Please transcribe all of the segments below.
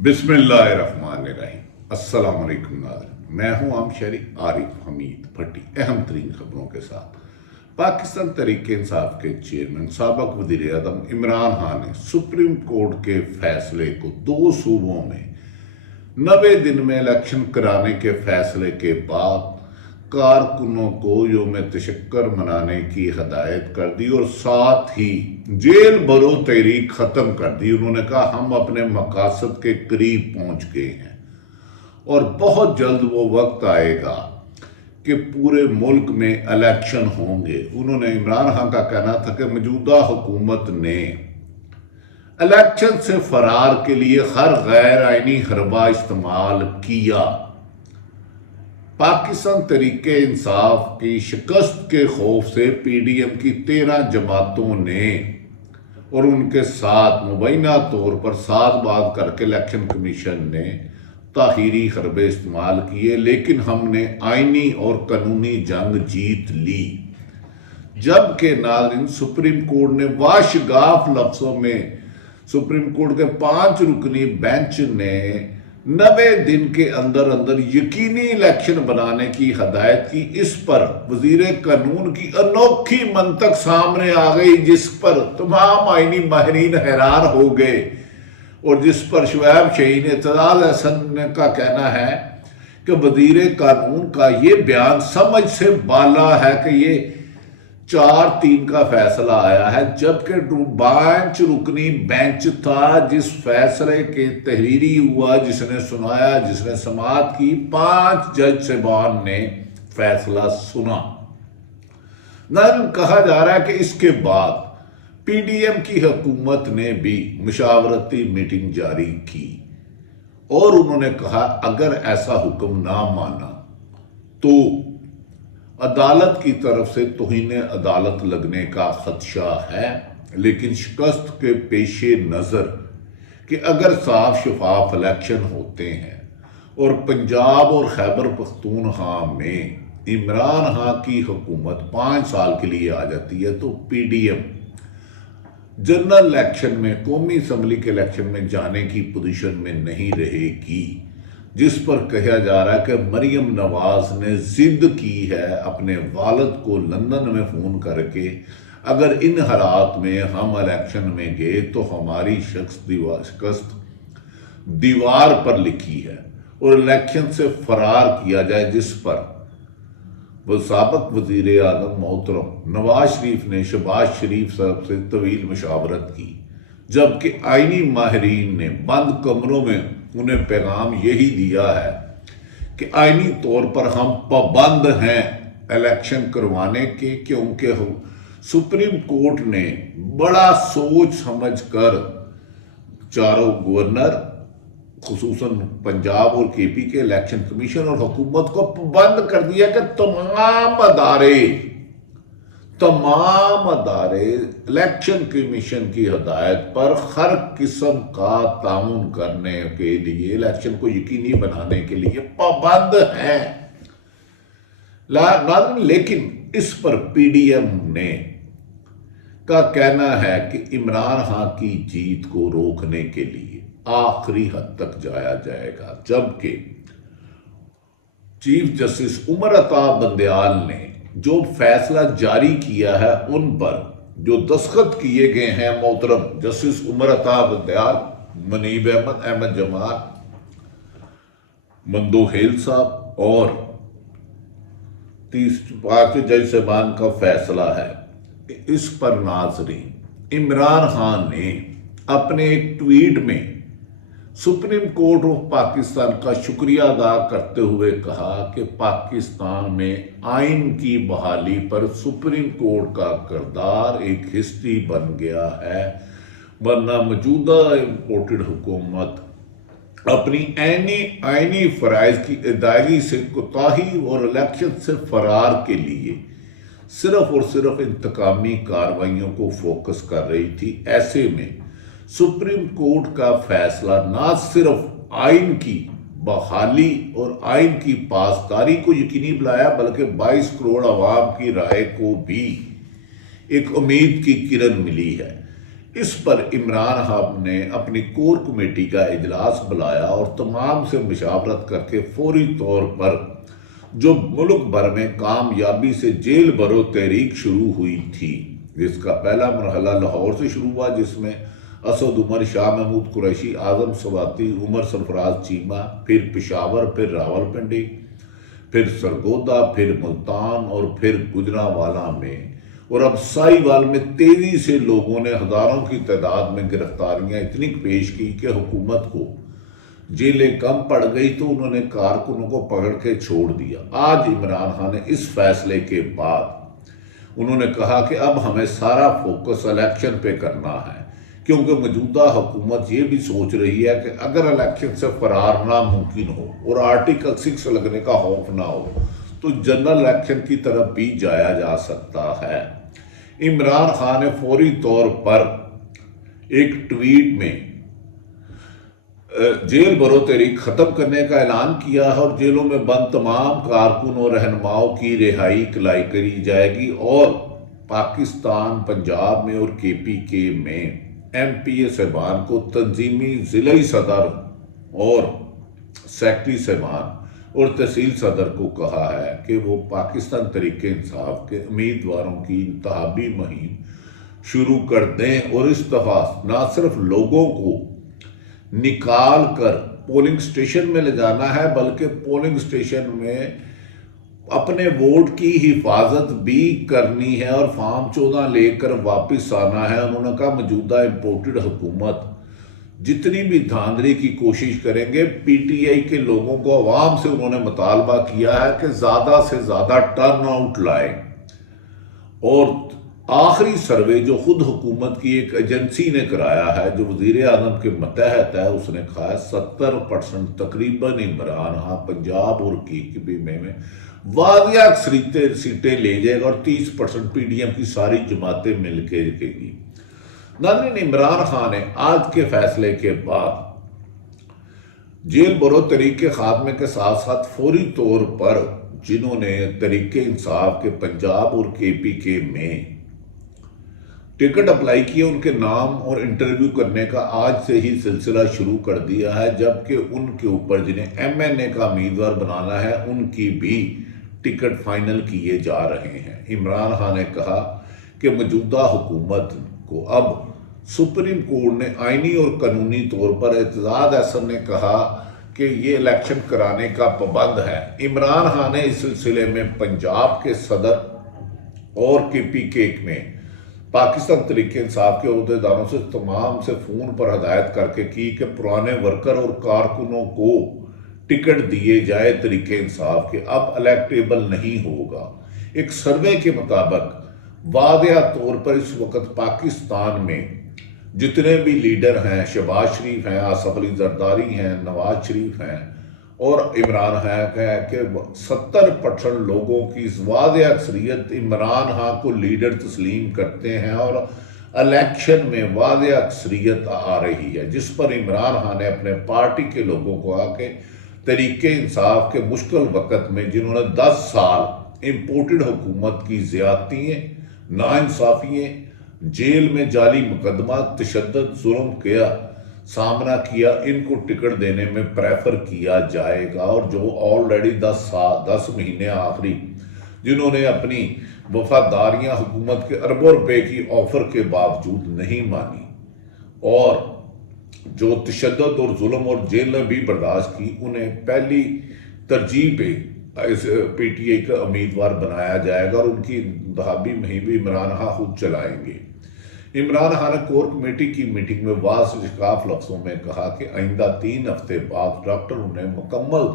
بسم اللہ الرحمن الرحیم۔ السلام علیکم ناظرین، میں ہوں عام شہری عارف حمید بھٹی اہم ترین خبروں کے ساتھ۔ پاکستان تحریک انصاف کے چیئرمین سابق وزیر اعظم عمران خان نے سپریم کورٹ کے فیصلے کو 2 صوبوں میں 90 دن میں الیکشن کرانے کے فیصلے کے بعد کارکنوں کو یوم تشکر منانے کی ہدایت کر دی اور ساتھ ہی جیل بھرو تحریک ختم کر دی۔ انہوں نے کہا ہم اپنے مقاصد کے قریب پہنچ گئے ہیں اور بہت جلد وہ وقت آئے گا کہ پورے ملک میں الیکشن ہوں گے۔ انہوں نے عمران خان کا کہنا تھا کہ موجودہ حکومت نے الیکشن سے فرار کے لیے ہر غیر آئینی حربہ استعمال کیا۔ پاکستان تحریک انصاف کی شکست کے خوف سے پی ڈی ایم کی 13 جماعتوں نے اور ان کے ساتھ مبینہ طور پر ساتھ بات کر کے الیکشن کمیشن نے تاخیری حربے استعمال کیے، لیکن ہم نے آئینی اور قانونی جنگ جیت لی۔ جبکہ ناظرین، سپریم کورٹ نے واشگاف لفظوں میں سپریم کورٹ کے 5 رکنی بینچ نے 90 دن کے اندر یقینی الیکشن بنانے کی ہدایت کی۔ اس پر وزیر قانون کی انوکھی منطق سامنے آ گئی، جس پر تمام آئینی ماہرین حیران ہو گئے اور جس پر شعیب شاہین اعتزاز احسن کا کہنا ہے کہ وزیر قانون کا یہ بیان سمجھ سے بالا ہے کہ یہ 4-3 کا فیصلہ آیا ہے، جبکہ 5 رکنی بینچ تھا جس فیصلے کے تحریری ہوا، جس نے سنایا، جس نے سماعت کی۔ 5 جج صاحبان نے فیصلہ سنا۔ کہا جا رہا ہے کہ اس کے بعد پی ڈی ایم کی حکومت نے بھی مشاورتی میٹنگ جاری کی اور انہوں نے کہا اگر ایسا حکم نہ مانا تو عدالت کی طرف سے توہین عدالت لگنے کا خدشہ ہے، لیکن شکست کے پیش نظر کہ اگر صاف شفاف الیکشن ہوتے ہیں اور پنجاب اور خیبر پختونخوا میں عمران خان کی حکومت 5 سال کے لیے آ جاتی ہے تو P D M general election میں، قومی اسمبلی کے الیکشن میں جانے کی پوزیشن میں نہیں رہے گی، جس پر کہا جا رہا ہے کہ مریم نواز نے ضد کی ہے اپنے والد کو لندن میں فون کر کے اگر ان حالات میں ہم الیکشن میں گئے تو ہماری شکست دیوار پر لکھی ہے اور الیکشن سے فرار کیا جائے، جس پر وہ سابق وزیر اعظم محترم نواز شریف نے شہباز شریف صاحب سے طویل مشاورت کی، جبکہ آئینی ماہرین نے بند کمروں میں انہیں پیغام یہی دیا ہے کہ آئینی طور پر ہم پابند ہیں الیکشن کروانے کے، کیونکہ سپریم کورٹ نے بڑا سوچ سمجھ کر چاروں گورنر خصوصاً پنجاب اور کے پی کے الیکشن کمیشن اور حکومت کو پابند کر دیا کہ تمام ادارے الیکشن کمیشن کی ہدایت پر ہر قسم کا تعاون کرنے کے لیے، الیکشن کو یقینی بنانے کے لیے پابند ہیں۔ لیکن اس پر پی ڈی ایم کا کہنا ہے کہ عمران خان کی جیت کو روکنے کے لیے آخری حد تک جایا جائے گا، جبکہ چیف جسٹس عمر عطا بندیال نے جو فیصلہ جاری کیا ہے ان پر جو دستخط کیے گئے ہیں محترم جسٹس عمر عطا بندیال، منیب احمد جمال، مندوہیل صاحب اور 5 جج صاحبان کا فیصلہ ہے۔ اس پر ناظرین، عمران خان نے اپنے ایک ٹویٹ میں سپریم کورٹ آف پاکستان کا شکریہ ادا کرتے ہوئے کہا کہ پاکستان میں آئین کی بحالی پر سپریم کورٹ کا کردار ایک ہسٹری بن گیا ہے، ورنہ موجودہ امپورٹڈ حکومت اپنی آئینی فرائض کی ادائیگی سے کوتاہی اور الیکشن سے فرار کے لیے صرف اور صرف انتقامی کارروائیوں کو فوکس کر رہی تھی۔ ایسے میں سپریم کورٹ کا فیصلہ نہ صرف آئین کی بحالی اور آئین کی پاسداری کو یقینی بنایا، بلکہ 22 کروڑ عوام کی رائے کو بھی ایک امید کی کرن ملی ہے۔ اس پر عمران خان نے اپنی کور کمیٹی کا اجلاس بلایا اور تمام سے مشاورت کر کے فوری طور پر جو ملک بھر میں کامیابی سے جیل بھرو تحریک شروع ہوئی تھی، جس کا پہلا مرحلہ لاہور سے شروع ہوا، جس میں اسد عمر، شاہ محمود قریشی، اعظم سواتی، عمر سرفراز چیمہ، پھر پشاور، پھر راولپنڈی، پھر سرگودا، پھر ملتان اور پھر گجرانوالہ میں، اور اب ساہیوال میں تیزی سے لوگوں نے ہزاروں کی تعداد میں گرفتاریاں اتنی پیش کی کہ حکومت کو جیلیں کم پڑ گئی تو انہوں نے کارکنوں کو پکڑ کے چھوڑ دیا۔ آج عمران خان نے اس فیصلے کے بعد انہوں نے کہا کہ اب ہمیں سارا فوکس الیکشن پہ کرنا ہے، کیونکہ موجودہ حکومت یہ بھی سوچ رہی ہے کہ اگر الیکشن سے فرار ناممکن ہو اور آرٹیکل 6 لگنے کا خوف نہ ہو تو جنرل الیکشن کی طرف بھی جایا جا سکتا ہے۔ عمران خان نے فوری طور پر ایک ٹویٹ میں جیل بھرو تحریک ختم کرنے کا اعلان کیا ہے اور جیلوں میں بند تمام کارکنوں اور رہنماؤں کی رہائی کری جائے گی، اور پاکستان، پنجاب میں اور کے پی کے میں ایم پی اے صاحبان کو تنظیمی ضلعی صدر اور سیکٹری صاحبان اور تحصیل صدر کو کہا ہے کہ وہ پاکستان تحریک انصاف کے امیدواروں کی انتخابی مہم شروع کر دیں، اور اس دفعہ نہ صرف لوگوں کو نکال کر پولنگ سٹیشن میں لے جانا ہے بلکہ پولنگ سٹیشن میں اپنے ووٹ کی حفاظت بھی کرنی ہے اور فارم 14 لے کر واپس آنا ہے۔ انہوں نے کہا موجودہ امپورٹڈ حکومت جتنی بھی دھاندلی کی کوشش کریں گے، پی ٹی آئی کے لوگوں کو، عوام سے انہوں نے مطالبہ کیا ہے کہ زیادہ سے زیادہ ٹرن آؤٹ لائیں، اور آخری سروے جو خود حکومت کی ایک ایجنسی نے کرایا ہے جو وزیر اعظم کے متحد ہے، اس نے کہا ہے 70% تقریباً عمران خان پنجاب اور کے پی میں واضح اکثریت سیٹیں لے جائے گا اور 30% پی ڈی ایم کی ساری جماعتیں مل کے جائے گی۔ ناظرین، عمران خان نے آج کے فیصلے کے بعد جیل بھرو تحریک کے خاتمے کے ساتھ ساتھ فوری طور پر جنہوں نے تحریک انصاف کے پنجاب اور کے پی کے میں ٹکٹ اپلائی کیے، ان کے نام اور انٹرویو کرنے کا آج سے ہی سلسلہ شروع کر دیا ہے، جبکہ ان کے اوپر جنہیں ایم این اے کا امیدوار بنانا ہے ان کی بھی ٹکٹ فائنل کیے جا رہے ہیں۔ عمران خان نے کہا کہ موجودہ حکومت کو اب سپریم کورٹ نے آئینی اور قانونی طور پر، اعتزاز احسن نے کہا کہ یہ الیکشن کرانے کا پابند ہے۔ عمران خان نے اس سلسلے میں پنجاب کے صدر اور کے پی کے میں پاکستان تحریک انصاف کے عہدیداروں سے تمام سے فون پر ہدایت کر کے کی کہ پرانے ورکر اور کارکنوں کو ٹکٹ دیے جائے تحریک انصاف کے، اب الیکٹیبل نہیں ہوگا۔ ایک سروے کے مطابق واضح طور پر اس وقت پاکستان میں جتنے بھی لیڈر ہیں، شہباز شریف ہیں، آصف علی زرداری ہیں، نواز شریف ہیں اور عمران خان ہے کہ 70% لوگوں کی واضح اکثریت عمران خان کو لیڈر تسلیم کرتے ہیں اور الیکشن میں واضح اکثریت آ رہی ہے، جس پر عمران خان نے اپنے پارٹی کے لوگوں کو کہا کہ تحریک انصاف کے مشکل وقت میں جنہوں نے 10 سال امپورٹڈ حکومت کی زیادتیاں، ناانصافیاں، جیل میں جعلی مقدمات، تشدد، ظلم کیا سامنا کیا، ان کو ٹکٹ دینے میں پریفر کیا جائے گا، اور جو آلریڈی 10 مہینے آخری جنہوں نے اپنی وفاداریاں حکومت کے اربوں روپے کی آفر کے باوجود نہیں مانی اور جو تشدد اور ظلم اور جیل میں بھی برداشت کی، انہیں پہلی ترجیح پہ پی ٹی آئی کا امیدوار بنایا جائے گا اور ان کی انتخابی مہم بھی عمران خان خود چلائیں گے۔ عمران خان نے کور کمیٹی کی میٹنگ میں واضح شفاف لفظوں میں کہا کہ آئندہ 3 ہفتے بعد ڈاکٹر انہیں مکمل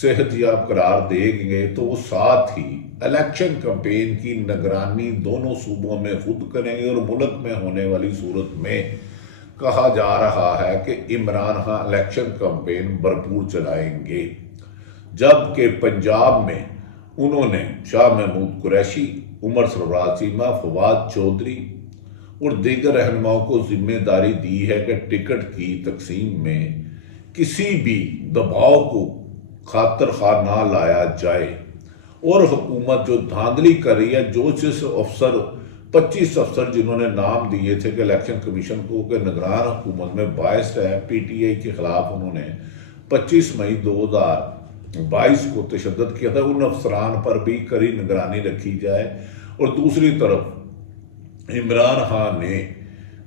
صحت یاب قرار دیں گے تو وہ ساتھ ہی الیکشن کمپین کی نگرانی دونوں صوبوں میں خود کریں گے، اور ملک میں ہونے والی صورت میں کہا جا رہا ہے کہ عمران خان الیکشن کمپین بھرپور چلائیں گے، جبکہ پنجاب میں انہوں نے شاہ محمود قریشی، عمر سرفراز چیمہ، فواد چودھری اور دیگر رہنماؤں کو ذمہ داری دی ہے کہ ٹکٹ کی تقسیم میں کسی بھی دباؤ کو خاطر خواہ نہ لایا جائے، اور حکومت جو دھاندلی کر رہی ہے، جو جس افسر 25 افسر جنہوں نے نام دیے تھے کہ الیکشن کمیشن کو کہ نگران حکومت میں باعث ہے، پی ٹی آئی کے خلاف انہوں نے 25 مئی 2022 کو تشدد کیا تھا، ان افسران پر بھی کڑی نگرانی رکھی جائے۔ اور دوسری طرف عمران خان نے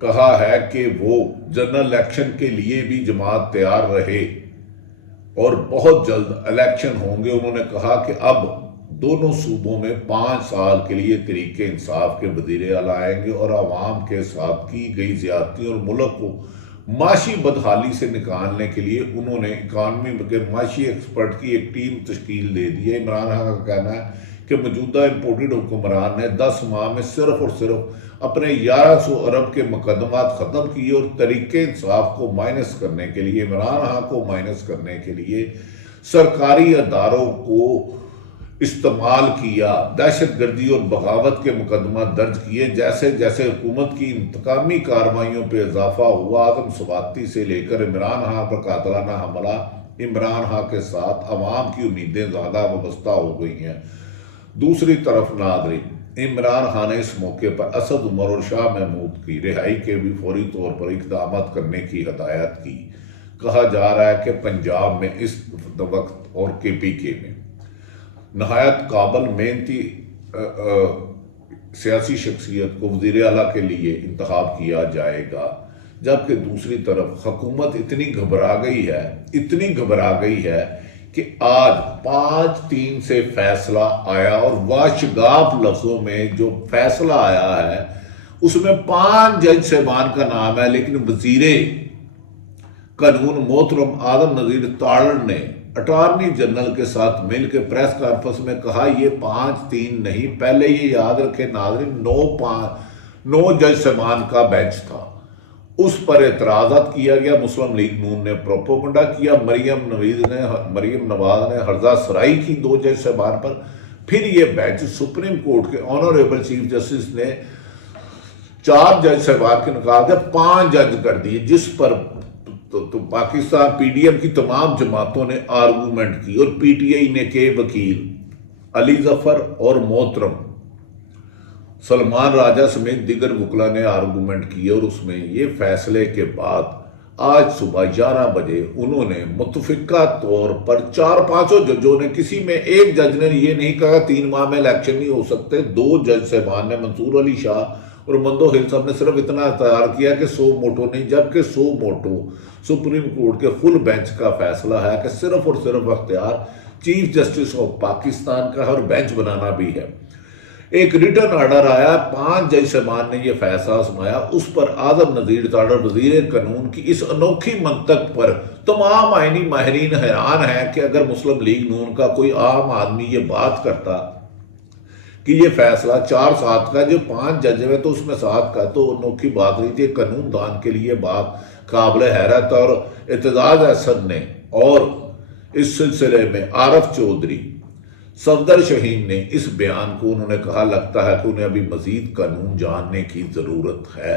کہا ہے کہ وہ جنرل الیکشن کے لیے بھی جماعت تیار رہے اور بہت جلد الیکشن ہوں گے۔ انہوں نے کہا کہ اب دونوں صوبوں میں 5 سال کے لیے تحریک انصاف کے وزیر اعلیٰ آئیں گے اور عوام کے ساتھ کی گئی زیادتی اور ملک کو معاشی بدحالی سے نکالنے کے لیے انہوں نے اکانومی کے معاشی ایکسپرٹ کی ایک ٹیم تشکیل دے دی ہے۔ عمران خان کا کہنا ہے کہ موجودہ امپورٹڈ حکمران نے 10 ماہ میں صرف اور صرف اپنے 1100 ارب کے مقدمات ختم کیے اور تحریک انصاف کو مائنس کرنے کے لیے، عمران خان کو مائنس کرنے کے لیے سرکاری اداروں کو استعمال کیا، دہشت گردی اور بغاوت کے مقدمات درج کیے۔ جیسے جیسے حکومت کی انتقامی کارروائیوں پہ اضافہ ہوا، آدم سواتی سے لے کر عمران خان پر قاتلانہ حملہ، عمران خان کے ساتھ عوام کی امیدیں زیادہ وابستہ ہو گئی ہیں۔ دوسری طرف ناظرین، عمران خان نے اس موقع پر اسد عمر اور شاہ محمود کی رہائی کے بھی فوری طور پر اقدامات کرنے کی ہدایت کی۔ کہا جا رہا ہے کہ پنجاب میں اس وقت اور کے پی کے میں نہایت قابل محنتی سیاسی شخصیت کو وزیر اعلیٰ کے لیے انتخاب کیا جائے گا، جبکہ دوسری طرف حکومت اتنی گھبرا گئی ہے کہ آج 5/3 سے فیصلہ آیا، اور واشگاف لفظوں میں جو فیصلہ آیا ہے اس میں 5 جج صاحبان کا نام ہے، لیکن وزیر قانون محترم آدم نذیر تاڑر نے اٹارنی جنرل کے ساتھ مل کے پریس کانفرنس میں کہا یہ 5/3 نہیں، پہلے یہ یاد رکھیں ناظرین 9 جج صاحبان کا بینچ تھا۔ اس پر اعتراضات کیا گیا، مسلم لیگ نون نے پروپیگنڈا کیا، مریم نواز نے ہرزہ سرائی کی 2 جج صاحبان پر۔ پھر یہ بینچ سپریم کورٹ کے آنریبل چیف جسٹس نے 4 جج صاحبان کے نکال کے 5 جج کر دیے، جس پر تو پاکستان پی ڈی ایم کی تمام جماعتوں نے آرگومنٹ کی، اور پی ٹی آئی نے کے وکیل علی ظفر اور محترم سلمان راجہ سمیت دیگر وکلا نے آرگومنٹ کی، اور اس میں یہ فیصلے کے بعد آج صبح 11 بجے انہوں نے متفقہ طور پر 4-5 ججوں نے، کسی میں ایک جج نے یہ نہیں کہا 3 ماہ میں الیکشن نہیں ہو سکتے، 2 جج صاحبان نے، منصور علی شاہ اور مندو ہل صاحب نے صرف اتنا اعتراض کیا کہ 100 موٹو نہیں، جبکہ 100 موٹو سپریم کورٹ کے فل بینچ کا فیصلہ ہے کہ صرف اور صرف اختیار چیف جسٹس آف پاکستان کا ہے، اور بینچ بنانا بھی ہے۔ ایک ریٹن آرڈر آیا، 5 جج صاحبان نے یہ فیصلہ سنایا، اس پر آدم نذیر تاڑر وزیر قانون کی اس انوکھی منطق پر تمام آئینی ماہرین حیران ہیں کہ اگر مسلم لیگ نون کا کوئی عام آدمی یہ بات کرتا کہ یہ فیصلہ 4-7 کا، جو 5 جج ہے تو اس میں 7 کا، تو انوکھی بات نہیں تھی۔ قانون دان کے لیے بات قابل حیرت، اور اعتزاز احسن نے اور اس سلسلے میں عارف چودھری، صفدر شاہین نے اس بیان کو انہوں نے کہا لگتا ہے کہ انہیں ابھی مزید قانون جاننے کی ضرورت ہے۔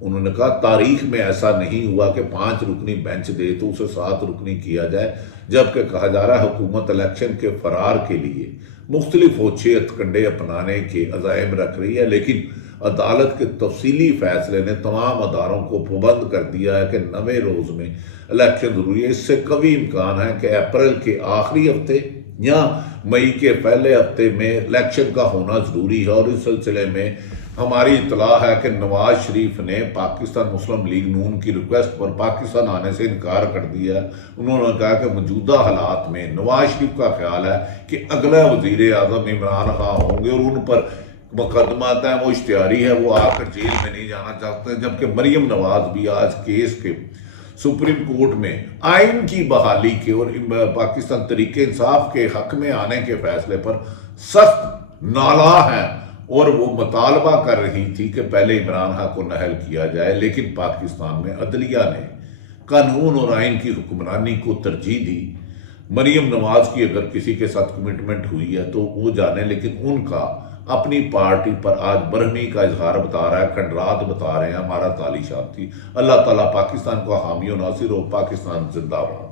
انہوں نے کہا تاریخ میں ایسا نہیں ہوا کہ 5 رکنی بینچ دے تو اسے 7 رکنی کیا جائے، جبکہ کہا جا رہا ہے حکومت الیکشن کے فرار کے لیے مختلف ہوچے ہتھکنڈے اپنانے کے عزائم رکھ رہی ہے، لیکن عدالت کے تفصیلی فیصلے نے تمام اداروں کو پابند کر دیا ہے کہ 9ویں روز میں الیکشن ضروری ہے۔ اس سے قوی امکان ہے کہ اپریل کے آخری ہفتے یا مئی کے پہلے ہفتے میں الیکشن کا ہونا ضروری ہے، اور اس سلسلے میں ہماری اطلاع ہے کہ نواز شریف نے پاکستان مسلم لیگ نون کی ریکویسٹ پر پاکستان آنے سے انکار کر دیا ہے۔ انہوں نے کہا کہ موجودہ حالات میں نواز شریف کا خیال ہے کہ اگلا وزیر اعظم عمران خان ہوں گے، اور ان پر مقدمات ہیں وہ اشتہاری ہے، وہ آ کر جیل میں نہیں جانا چاہتے، جبکہ مریم نواز بھی آج کیس کے سپریم کورٹ میں آئین کی بحالی کے اور پاکستان تحریک انصاف کے حق میں آنے کے فیصلے پر سخت نالاں ہیں، اور وہ مطالبہ کر رہی تھی کہ پہلے عمران خان کو نااہل کیا جائے، لیکن پاکستان میں عدلیہ نے قانون اور آئین کی حکمرانی کو ترجیح دی۔ مریم نواز کی اگر کسی کے ساتھ کمٹمنٹ ہوئی ہے تو وہ جانے، لیکن ان کا اپنی پارٹی پر آج برہمی کا اظہار بتا رہا ہے، کھنڈرات بتا رہے ہیں، ہمارا تالی شام تھی۔ اللہ تعالیٰ پاکستان کو حامی و ناصر ہو، پاکستان زندہ باد۔